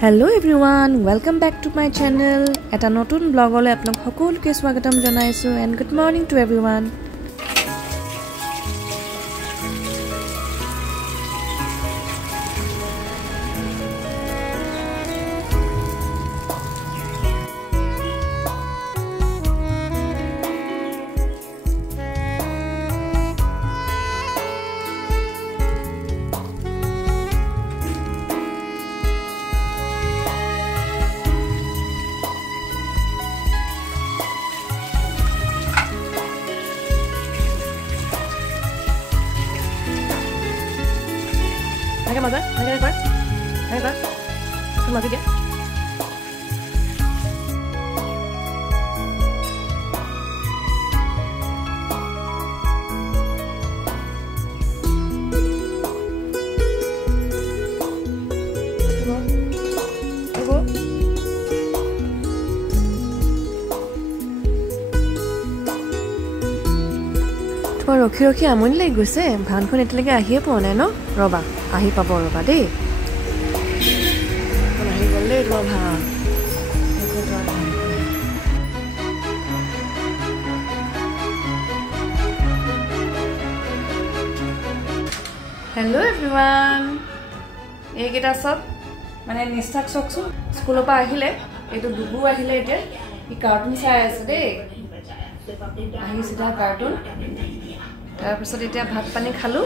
Hello everyone, welcome back to my channel. Eta notun blog ole apnok সকলোকে স্বাগতম জনাইছো and good morning to everyone. Mother, I got it. I got it. Come on, get it. তোমাৰ ৰখি আমনি লাগি গৈছে ভানখন এতিয়ালৈকে আহিয়ে পোৱা নাই ন ৰবা আহি পাব ৰবা দেই আহি গ'লে তোমাৰ ভান হেল্ল' এভৰিৱান এইকেইটা চব মানে নিষ্ঠাক চকচোন স্কুলৰ পৰা আহিলে এইটো দুবু আহিলে এতিয়া ই কাৰ্টুন চাই আছে দেই আহি সিধা কাৰ্টুন তাৰপিছত এতিয়া ভাত পানী খালো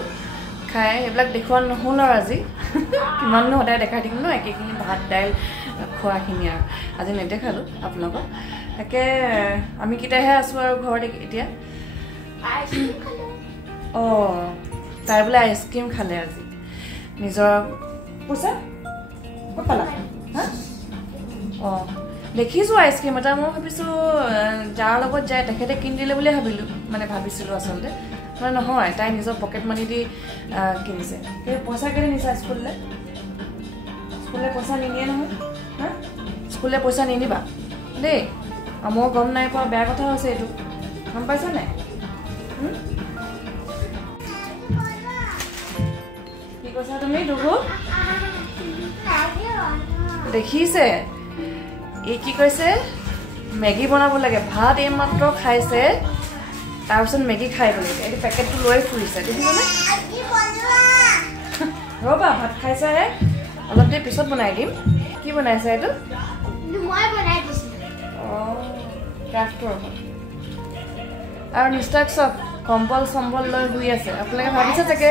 খাই এইবিলাক দেখুৱা নহ'ল আৰু আজি কিমান সদায় দেখাই থাকিম ন একেখিনি ভাত দাইল খোৱাখিনি আৰু আজি নেদেখালো আপোনালোকক তাকে আমি কিটাহে আছো আৰু ঘৰত এতিয়া তাই বোলে আইচক্ৰীম খালে আজি নিজৰ পইচা ক'ত পালা দেখিছো আইচক্ৰীম এটা মই ভাবিছোঁ যাৰ লগত যায় তেখেতে কিনি দিলে বুলি ভাবিছিলোঁ আচলতে মানে নহয় তাই নিজৰ পকেট মানি দি কিনিছে সেই পইচা কেলে নিছা স্কুললৈ পইচা নিনিয়ে নহয় হা স্কুললৈ পইচা নিনিবা দেই মই গম নাই পোৱা বেয়া কথা হৈছে এইটো গম পাইছা নাই কি কৈছা তুমি দুগু দেখিছে এই কি কৈছে মেগী বনাব লাগে ভাত এইমাত্ৰ খাইছে তাৰপিছত মেগী খাই বুলি এইটো পেকেটটো লৈ ফুৰিছে দেখিছনে ৰ'বা ভাত খাইছেহে অলপ দেৰি পিছত বনাই দিম কি বনাইছে এইটো মই বনাই দিছোঁ ক্ৰাফ্টৰ আৰু নিষ্ঠাক চব কম্বল চম্বল লৈ শুই আছে আপোনালোকে ভাবিছে চাগে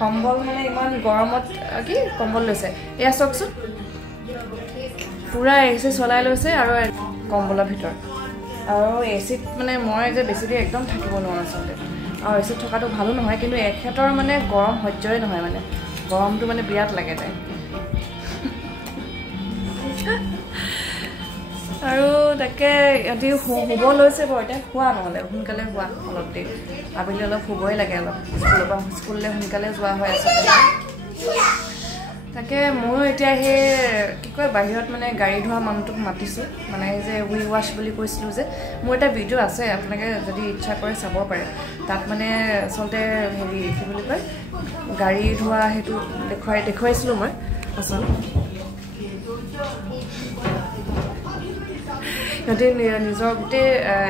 কম্বল মানে ইমান গৰমত কি কম্বল লৈছে এয়া চাওকচোন পুৰা এচি চলাই লৈছে আৰু কম্বলৰ ভিতৰত আৰু এচিত মানে মই যে বেছি দেৰি একদম থাকিব নোৱাৰোঁ আচলতে আৰু এচিত থকাটো ভালো নহয় কিন্তু এখেতৰ মানে গৰম সহ্যই নহয় মানে গৰমটো মানে বিৰাট লাগে তাই আৰু তাকে ইহঁতি শুব লৈছে বাৰু এতিয়া শোৱা নহ'লে সোনকালে শোৱা অলপ দেৰি আবেলি অলপ শুবই লাগে অলপ স্কুললৈ সোনকালে যোৱা হৈ আছে তাকে ময়ো এতিয়া সেই কি কয় বাহিৰত মানে গাড়ী ধোৱা মানুহটোক মাতিছোঁ মানে যে উই ৱাছ বুলি কৈছিলোঁ যে মোৰ এটা ভিডিঅ' আছে আপোনালোকে যদি ইচ্ছা কৰে চাব পাৰে তাত মানে আচলতে হেৰি কি বুলি কয় গাড়ী ধোৱা সেইটো দেখুৱাইছিলোঁ মই আচলতে সিহঁতে নিজৰ গোটেই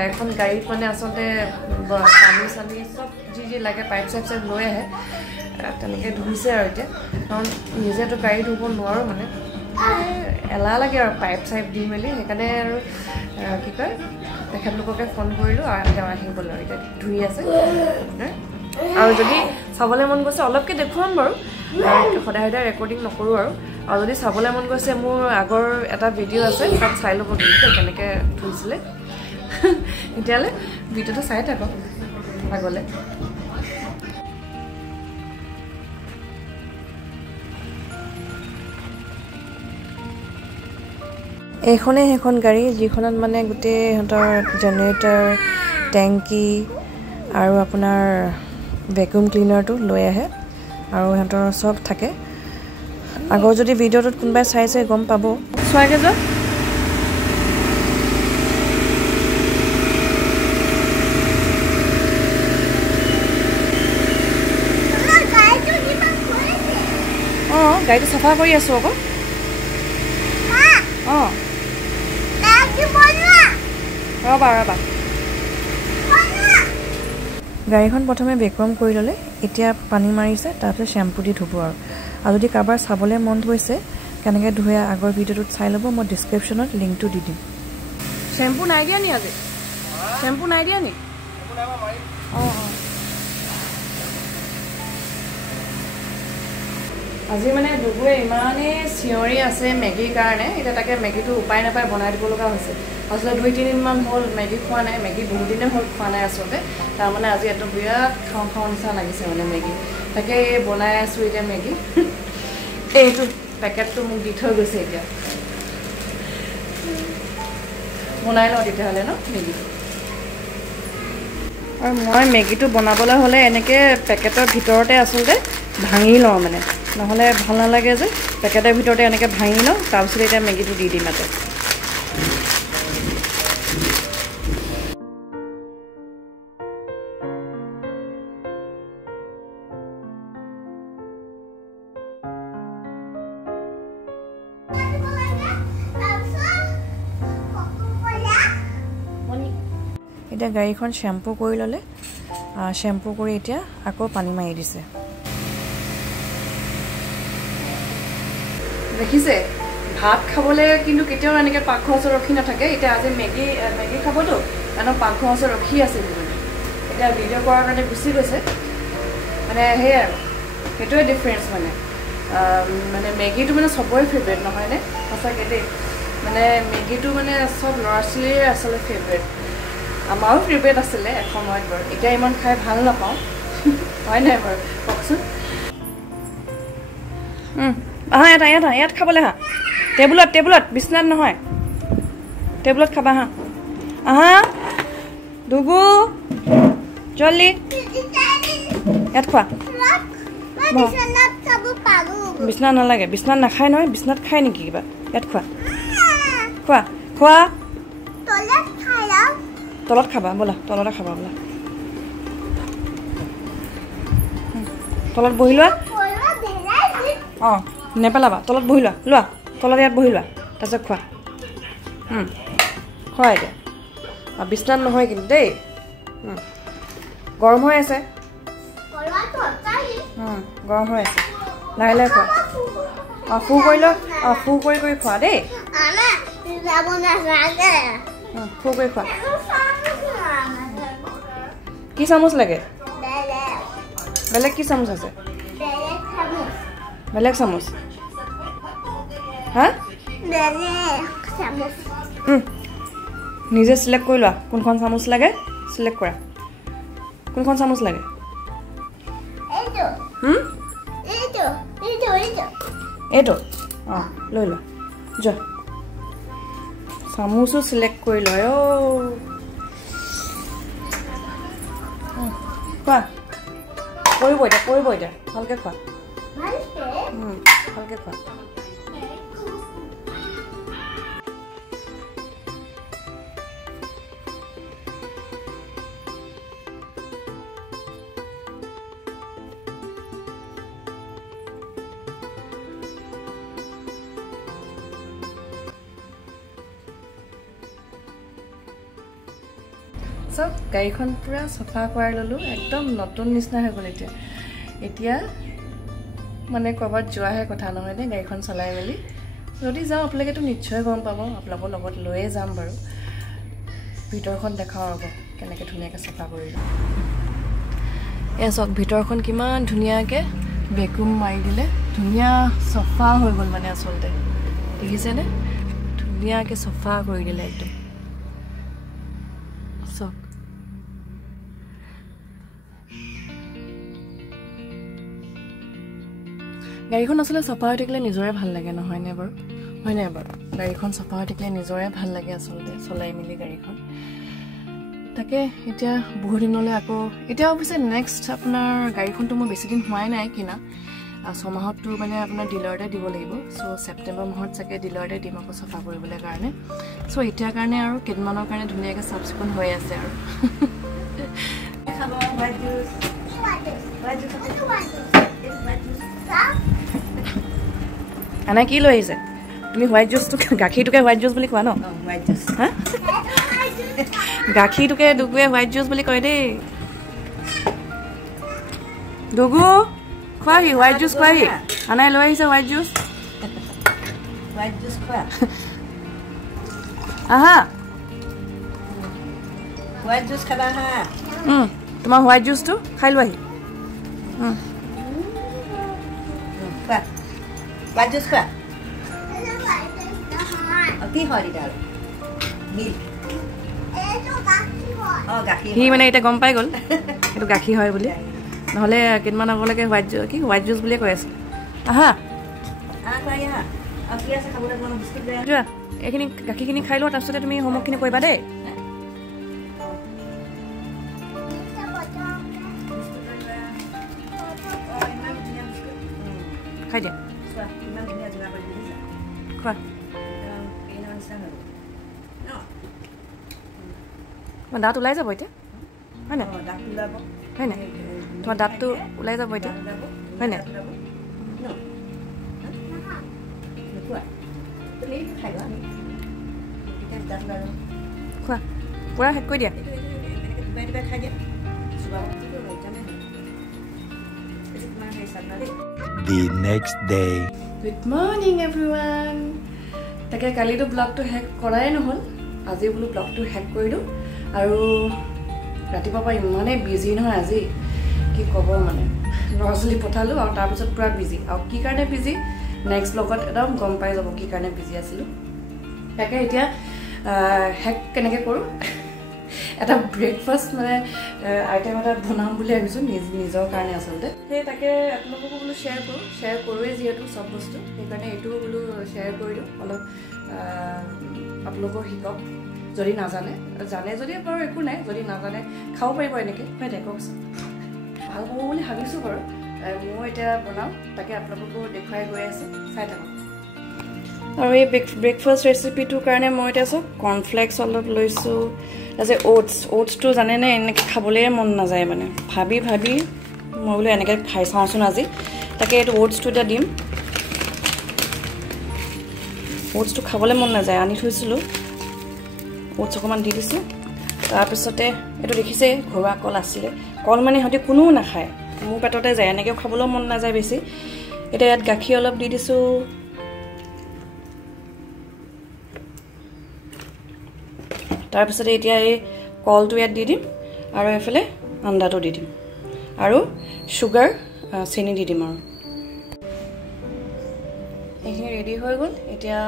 এখন গাড়ীত মানে আচলতে পানী চানী চব যি লাগে পাইপ চাইপ লৈ আহে তেনেকৈ ধুইছে আৰু এতিয়া কাৰণ নিজেতো গাড়ী ধুব নোৱাৰোঁ মানে এলাহ লাগে আৰু পাইপ চাইপ দি মেলি সেইকাৰণে আৰু কি কয় তেখেতলোককে ফোন কৰিলোঁ আৰু তেওঁ আহি গ'ল আৰু এতিয়া ধুই আছে আৰু যদি চাবলৈ মন গৈছে অলপকৈ দেখুৱাম বাৰু সদায় সদায় ৰেকৰ্ডিং নকৰোঁ আৰু যদি চাবলৈ মন গৈছে মোৰ আগৰ এটা ভিডিঅ' আছে তাত চাই ল'ব কিন্তু কেনেকৈ ধুইছিলে তেতিয়াহ'লে ভিডিঅ'টো চাই থাকক আগলৈ এইখনে সেইখন গাড়ী যিখনত মানে গোটেই সিহঁতৰ জেনেৰেটৰ টেংকি আৰু আপোনাৰ ভেকুম ক্লিনাৰটো লৈ আহে আৰু সিহঁতৰ চব থাকে আগৰ যদি ভিডিঅ'টোত কোনোবাই চাইছে গম পাব চোৱাগে যোৱা গাড়ীটো চাফা কৰি আছো আকৌ অঁ ৰ'বা ৰ'বা গাড়ীখন প্ৰথমে বেকৰম কৰি ল'লে এতিয়া পানী মাৰিছে তাৰপিছত শ্বেম্পু দি ধুব আৰু যদি কাৰোবাৰ চাবলৈ মন গৈছে কেনেকৈ ধুৱে আগৰ ভিডিঅ'টোত চাই ল'ব মই ডিছক্ৰিপশ্যনত লিংকটো দি দিম শ্বেম্পু নাই দিয়া নি আজি শ্বেম্পু নাই দিয়া নি অঁ অঁ আজি মানে দুগুৱে ইমানেই চিঞৰি আছে মেগীৰ কাৰণে এতিয়া তাকে মেগীটো উপায় নাপায় বনাই দিব লগা হৈছে আচলতে 2-3 দিনমান হ'ল মেগী খোৱা নাই মেগী বহুত দিনে হ'ল খোৱা নাই আচলতে তাৰমানে আজি এইটো বিৰাট খাওঁ নিচিনা লাগিছে মানে মেগী তাকে বনাই আছোঁ এতিয়া মেগী এইটো পেকেটটো মোক দি থৈ গৈছে এতিয়া বনাই লওঁ তেতিয়াহ'লে ন মেগীটো আৰু মই মেগীটো বনাবলৈ হ'লে এনেকৈ পেকেটৰ ভিতৰতে আচলতে ভাঙি লওঁ মানে নহ'লে ভাল নালাগে যে পেকেটৰ ভিতৰতে এনেকৈ ভাঙি লওঁ তাৰপিছত এতিয়া মেগীটো দি দিম ইয়াতে এতিয়া গাড়ীখন শ্বেম্পু কৰি ল'লে শ্বেম্পু কৰি এতিয়া আকৌ পানী মাৰি দিছে দেখিছে ভাত খাবলৈ কিন্তু কেতিয়াও এনেকৈ পাকঘৰ ওচৰত ৰখি নাথাকে এতিয়া আজি মেগী খাবতো কাৰণ পাকঘৰ ওচৰত ৰখি আছিল মানে এতিয়া ভিডিঅ' কৰাৰ কাৰণে গুচি গৈছে মানে সেয়াই আৰু সেইটোৱে ডিফাৰেঞ্চ মানে মেগীটো মানে চবৰে ফেভৰেট নহয়নে সঁচাকৈ দেই মানে মেগীটো মানে চব ল'ৰা ছোৱালীৰে আচলতে ফেভৰেট আমাৰো ফেভৰেট আছিলে এসময়ত বাৰু এতিয়া ইমান খাই ভাল নাপাওঁ হয় নাই বাৰু কওকচোন ইয়াত খাবলৈ হা টেবুলত বিচনাত নহয় টেবুলত খাবা হা আহা দুগু জলদি ইয়াত খোৱা বিচনাত নালাগে বিচনাত নাখায় নহয় বিচনাত খায় নেকি কিবা ইয়াত খোৱা তলত খাবা ব'লা তলতে খাবা ব'লা তলত বহি লোৱা অঁ নেপেলাবা তলত বহি লোৱা তলত ইয়াত বহি লোৱা তাৰপিছত খোৱা খোৱা এতিয়া বিচনাত নহয় কিন্তু দেই গৰম হৈ আছে গৰম হৈ আছে লাহে লাহে খোৱা ফু কৰি লোৱা ফু কৰি খোৱা দেই ফু কৰি খোৱা কি চামুচ লাগে বেলেগ কি চামুচ আছে বেলেগ চামুচ হা নিজে চিলেক্ট কৰি লোৱা কোনখন চামুচ লাগে চিলেক্ট কৰা কোনখন চামুচ লাগে এইটো অঁ লৈ লোৱা যোৱা চামুচো চিলেক্ট কৰি লয় খোৱা কৰিব এতিয়া ভালকৈ খোৱা ভালকৈ খোৱা চব গাড়ীখন পুৰা চফা কৰাই ল'লোঁ একদম নতুন নিচিনা হৈ গ'ল এতিয়া মানে ক'ৰবাত যোৱাহে কথা নহয় নে গাড়ীখন চলাই মেলি যদি যাওঁ আপোনালোকেতো নিশ্চয় গম পাব আপোনালোকৰ লগত লৈয়ে যাম বাৰু ভিতৰখন দেখাওঁ ৰ'ব কেনেকৈ ধুনীয়াকৈ চফা কৰিলোঁ এয়া চাওক ভিতৰখন কিমান ধুনীয়াকৈ ভেকুম মাৰি দিলে ধুনীয়া চফা হৈ গ'ল মানে আচলতে দেখিছেনে ধুনীয়াকৈ চফা কৰি দিলে একদম চাওক গাড়ীখন আচলতে চফা হৈ থাকিলে নিজৰে ভাল লাগে নহয়নে বাৰু হয়নে বাৰু গাড়ীখন চফা হৈ থাকিলে নিজৰে ভাল লাগে আচলতে চলাই মেলি গাড়ীখন তাকে এতিয়া বহুত দিনলৈ আকৌ এতিয়া অৱশ্যে নেক্সট আপোনাৰ গাড়ীখনটো মই বেছি দিন হোৱাই নাই কিনা 6 মাহতটো মানে আপোনাৰ ডিলাৰতে দিব লাগিব সো সেপ্টেম্বৰ মাহত চাগে ডিলাৰতে দিম আকৌ চফা কৰিবলৈ কাৰণে সো এতিয়াৰ কাৰণে আৰু কেইদিনমানৰ কাৰণে ধুনীয়াকৈ চাফচিকুণ হৈ আছে আৰু আনা কি লৈ আহিছে তুমি হোৱাইট জুচটো গাখীৰটোকে হোৱাইট জুচ বুলি কোৱা ন হোৱাইট জুচ হা গাখীৰটোকে ডুগুৱে হোৱাইট জুচ বুলি কয় দেই ডুগু খোৱাহি হোৱাইট জুচ খোৱাহি আনাই লৈ আহিছে হোৱাইট জুচ খোৱা আহা হোৱাইট জুচ খাবা হা তোমাৰ হোৱাইট জুচটো খাই লোৱাহি খোৱা হোৱাইট জুচ খোৱা কি হয় তেতিয়াহ'লে মিল্ক সি মানে এতিয়া গম পাই গ'ল সেইটো গাখীৰ হয় বুলি নহ'লে কেইদিনমান আগলৈকে হোৱাইট জুচ বুলিয়ে কৈ আছে আহা যোৱা এইখিনি গাখীৰখিনি খাই লোৱা তাৰপিছতে তুমি হোমৱৰ্কখিনি কৰিবা দেই খাই দিয়া খোৱা তোমাৰ দাঁত ওলাই যাব এতিয়া হয় নাই হয় নাই তোমাৰ দাঁতটো ওলাই যাব এতিয়া হয় নাই খোৱা পূৰা শেষ কৰি দিয়া The next day. Good morning everyone. তাকে কালিতো ব্লগটো হেক কৰাই নহ'ল আজি বোলো ব্লগটো হেক কৰিলোঁ আৰু ৰাতিপুৱাৰ পৰা ইমানেই বিজি নহয় আজি কি ক'ব মানে ল'ৰা ছোৱালী পঠালোঁ আৰু তাৰপিছত পূৰা বিজি আৰু কি কাৰণে বিজি নেক্সট ব্লগত একদম গম পাই যাব কি কাৰণে বিজি আছিলোঁ তাকে এতিয়া হেক কেনেকৈ কৰোঁ এটা ব্ৰেকফাষ্ট মানে আইটেম এটা বনাম বুলি ভাবিছোঁ নিজৰ কাৰণে আচলতে সেই তাকে আপোনালোককো বোলো শ্বেয়াৰ কৰোঁৱেই যিহেতু চব বস্তু সেইকাৰণে এইটোও বোলো শ্বেয়াৰ কৰিলোঁ অলপ আপোনালোকেও শিকক যদি নাজানে জানে যদি বাৰু একো নাই যদি নাজানে খাব পাৰিব এনেকৈ হয় নাই কওকচোন ভাল হ'ব বুলি ভাবিছোঁ বাৰু মই এতিয়া বনাওঁ তাকে আপোনালোককো দেখুৱাই গৈ আছে চাই থাকক আৰু এই ব্ৰেকফাষ্ট ৰেচিপিটোৰ কাৰণে মই এতিয়া চাওক কৰ্ণফ্লেক্স অলপ লৈছোঁ তাৰপিছত অ'টছটো জানেনে এনেকৈ খাবলৈ মন নাযায় মানে ভাবি মই বোলো এনেকৈ খাই চাওঁচোন আজি তাকে এইটো অ'টছটো এতিয়া দিম অ'টছটো খাবলৈ মন নাযায় আনি থৈছিলোঁ অ'টছ অকণমান দি দিছোঁ তাৰপিছতে এইটো দেখিছে ঘৰুৱা কল আছিলে কল মানে সিহঁতে কোনেও নাখায় মোৰ পেটতে যায় এনেকৈও খাবলৈও মন নাযায় বেছি এতিয়া ইয়াত গাখীৰ অলপ দি দিছোঁ তাৰপিছতে এতিয়া এই কলটো ইয়াত দি দিম আৰু এফালে আন্দাটো দি দিম আৰু চুগাৰ চেনি দি দিম আৰু এইখিনি ৰেডি হৈ গ'ল এতিয়া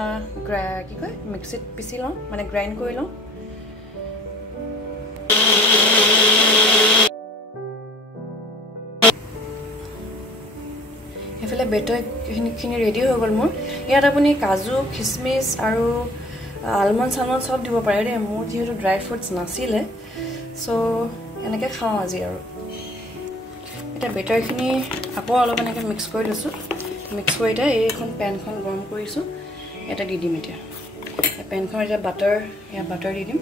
কি কয় মিক্সিত পিচি লওঁ মানে গ্ৰাইণ্ড কৰি লওঁ এইফালে বেটাৰখিনি ৰেডি হৈ গ'ল মোৰ ইয়াত আপুনি কাজু খিচমিচ আৰু আলমণ্ড চালমণ্ড চব দিব পাৰে দেই মোৰ যিহেতু ড্ৰাই ফ্ৰুটছ নাছিলে চ' এনেকৈ খাওঁ আজি আৰু এতিয়া বেটাৰখিনি আকৌ অলপ এনেকৈ মিক্স কৰি লৈছোঁ মিক্স কৰি এতিয়া এইখন পেনখন গৰম কৰিছোঁ ইয়াতে দি দিম এতিয়া পেনখন এতিয়া বাটাৰ দি দিম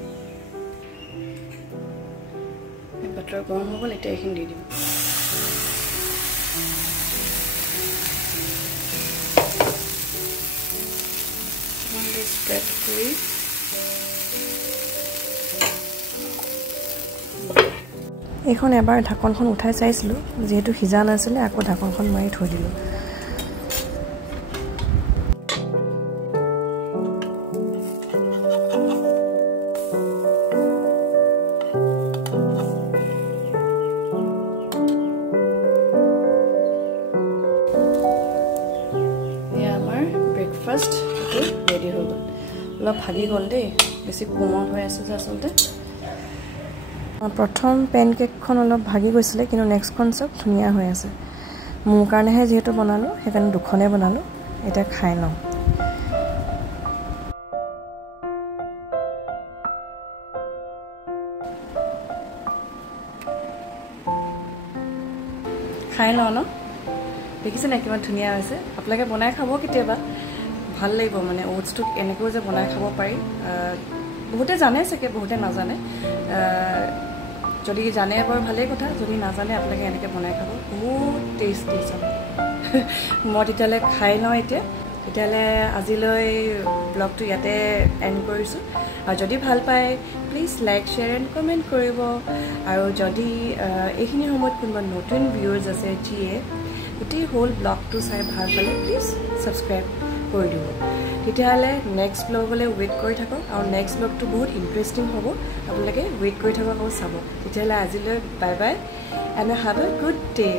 বাটাৰ গৰম হৈ গ'ল এতিয়া এইখিনি দি দিম স্প্ৰেড কৰি এইখন এবাৰ ঢাকনখন উঠাই চাইছিলোঁ যিহেতু সিজা নাছিলে আকৌ ঢাকনখন মাৰি থৈ দিলোঁ এয়া আমাৰ ব্ৰেকফাষ্ট ৰেডি হৈ গ'ল অলপ ভাগি গ'ল দেই বেছি কোমল হৈ আছে যে আচলতে প্ৰথম পেনকেকখন অলপ ভাগি গৈছিলে কিন্তু নেক্সটখন চব ধুনীয়া হৈ আছে মোৰ কাৰণেহে যিহেতু বনালোঁ সেইকাৰণে দুখনেই বনালোঁ এতিয়া খাই লওঁ ন দেখিছে নাই কিমান ধুনীয়া হৈছে আপোনালোকে বনাই খাব কেতিয়াবা ভাল লাগিব মানে ওটছটো এনেকৈও যে বনাই খাব পাৰি বহুতে জানে চাগে বহুতে নাজানে যদি জানে বাৰু ভালেই কথা যদি নাজানে আপোনালোকে এনেকৈ বনাই খাব বহুত টেষ্টি চব মই তেতিয়ালৈ খাই লওঁ এতিয়া তেতিয়াহ'লে আজিলৈ ব্লগটো ইয়াতে এণ্ড কৰিছোঁ আৰু যদি ভাল পায় please like share and comment কৰিব আৰু যদি এইখিনি সময়ত কোনোবা নতুন ভিউৱাৰ্ছ আছে যিয়ে গোটেই হোল ব্লগটো চাই ভাল পালে প্লিজ ছাবস্ক্ৰাইব কৰি দিব তেতিয়াহ'লে নেক্সট ব্লগলৈ ৱেইট কৰি থাকক আৰু নেক্সট ব্লগটো বহুত ইণ্টাৰেষ্টিং হ'ব আপোনালোকে ৱেইট কৰি থাকক আৰু চাব তেতিয়াহ'লে আজিলৈ bye bye and have a good day